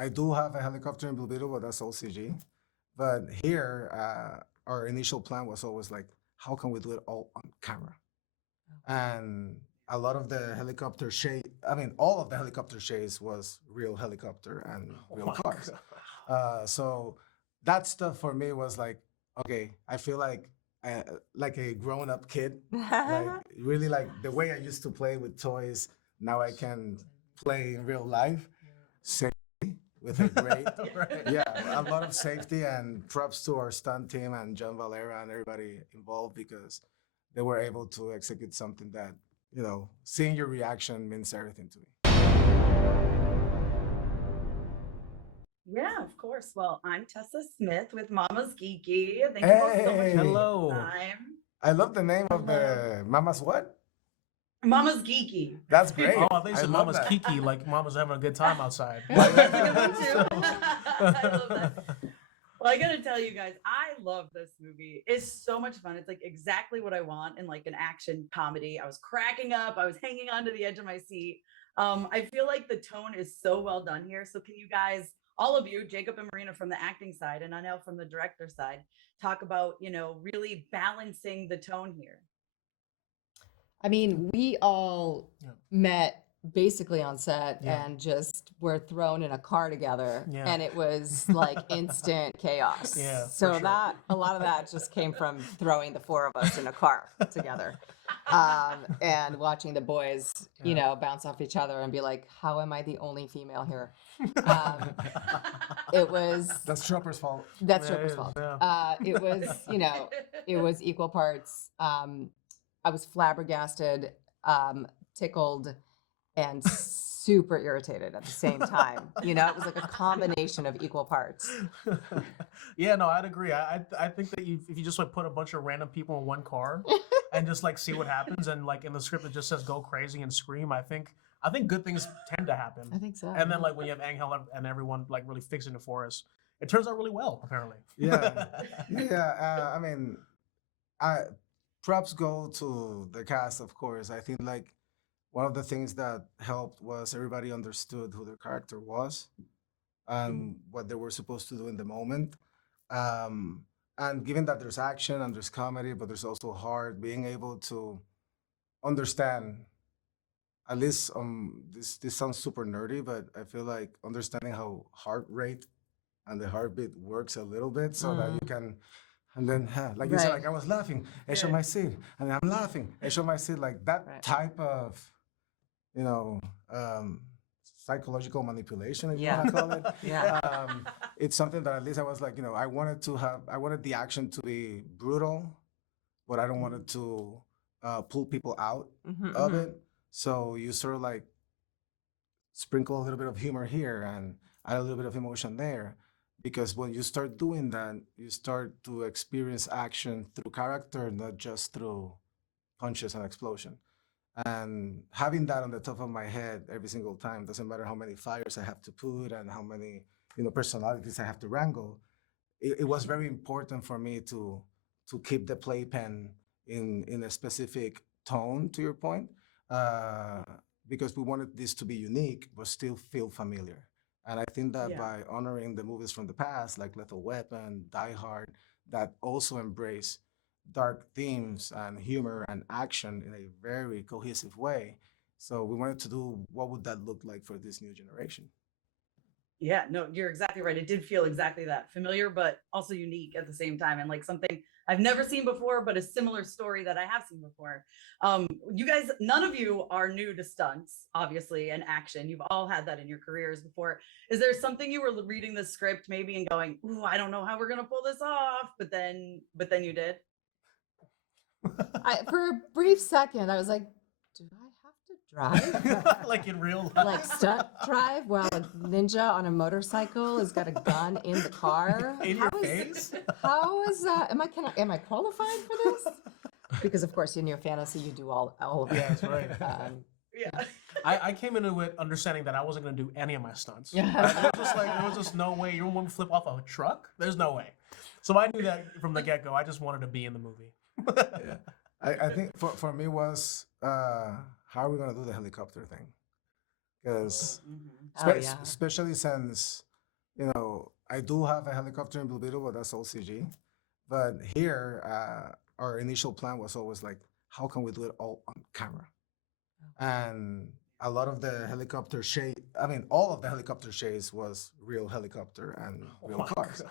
I do have a helicopter in Blue Beetle, but that's all CG. But here, our initial plan was always like, how can we do it all on camera? And a lot of the helicopter shade, I mean, all of the helicopter shades was real helicopter and real cars. So that stuff for me was okay, I feel like a grown-up kid, like really like the way I used to play with toys. Now I can play in real life, safety with a great, a lot of safety, and props to our stunt team and John Valera and everybody involved, because they were able to execute something that, seeing your reaction means everything to me. Yeah, of course. Well, I'm Tessa Smith with Mama's Geeky. Thank you both so much for Hello. your time. I love the name of the Mama's what? Mama's Geeky. That's great. Oh, I think it's love Mama's that. Kiki, like Mama's having a good time outside. That's a good one too. I love that. Well, I gotta tell you guys, I love this movie. It's so much fun. It's like exactly what I want in like an action comedy. I was cracking up. I was hanging onto the edge of my seat. I feel like the tone is so well done here. So can you guys, all of you, Jacob and Morena from the acting side and Anel from the director side, talk about, really balancing the tone here? I mean, we all met basically on set Yeah. and just were thrown in a car together, Yeah. and it was like instant chaos. Yeah, for So sure. that a lot of that just came from throwing the four of us in a car together, and watching the boys, bounce off each other and be like, "How am I the only female here?" It was. That's Chopper's fault. That's Yeah, Chopper's it fault. is, yeah. It was, it was equal parts. I was flabbergasted, tickled, and super irritated at the same time. It was like a combination of equal parts. Yeah, no, I'd agree. I think that if you just like put a bunch of random people in one car and just like see what happens, and like in the script it just says go crazy and scream, I think good things tend to happen. I think so. And then like when you have Angel and everyone like really fixing it for us, it turns out really well, apparently. Yeah. I mean, props go to the cast, of course. I think like one of the things that helped was everybody understood who their character was and what they were supposed to do in the moment. And given that there's action and there's comedy, but there's also heart, being able to understand, at least this sounds super nerdy, but I feel like understanding how heart rate and the heartbeat works a little bit, so that you can. And then, like you said, like I was laughing, I showed my seat, and then I'm laughing, I showed my seat, like that type of, psychological manipulation, if you want to call it. It's something that at least I was like, I wanted the action to be brutal, but I don't want it to pull people out of it. So you sort of like sprinkle a little bit of humor here and add a little bit of emotion there. Because when you start doing that, you start to experience action through character, not just through punches and explosion. And having that on the top of my head every single time, doesn't matter how many fires I have to put and how many personalities I have to wrangle. It was very important for me to keep the playpen in a specific tone, to your point, because we wanted this to be unique but still feel familiar. And I think that by honoring the movies from the past, like Lethal Weapon, Die Hard, that also embrace dark themes and humor and action in a very cohesive way. So we wanted to do, what would that look like for this new generation? Yeah, no, you're exactly right. It did feel exactly that, familiar, but also unique at the same time. And like something I've never seen before, but a similar story that I have seen before. You guys, none of you are new to stunts, obviously, and action. You've all had that in your careers before. Is there something you were reading the script maybe and going, "Ooh, I don't know how we're going to pull this off," but then you did? For a brief second, I was like, do I have to drive? Like in real life. Like stunt drive while a ninja on a motorcycle has got a gun in the car? In your face? How is that? Am I qualified for this? Because of course in your fantasy you do all of it. Yeah, that's right. Yeah. I came into it understanding that I wasn't going to do any of my stunts. Yeah. There was just no way. You want me to flip off a truck? There's no way. So I knew that from the get-go. I just wanted to be in the movie. Yeah. I think for me was, how are we going to do the helicopter thing? Because especially since I do have a helicopter in Blue Beetle, but that's all CG. But here, our initial plan was always like, how can we do it all on camera? And a lot of the helicopter shade, I mean, all of the helicopter shades was real helicopter and real cars.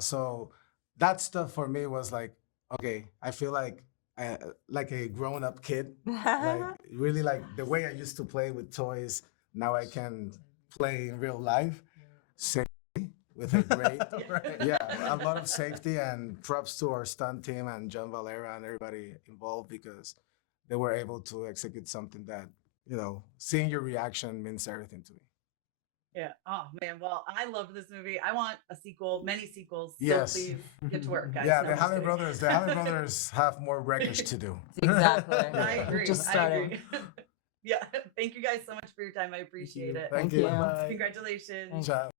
So that stuff for me was like, okay, I feel like a grown-up kid, like really like the way I used to play with toys. Now I can play in real life, safely with a great, a lot of safety, and props to our stunt team and John Valera and everybody involved, because they were able to execute something that, seeing your reaction means everything to me. Yeah. Oh man. Well, I love this movie. I want a sequel, many sequels. So Yes. please get to work, guys. Yeah, No, the I'm just Halle kidding. brothers have more wreckage to do. Exactly. I agree. Just I starting. agree. Yeah. Thank you guys so much for your time. I appreciate it. Thank you. Thank you. Bye. Congratulations. Thanks. Ciao.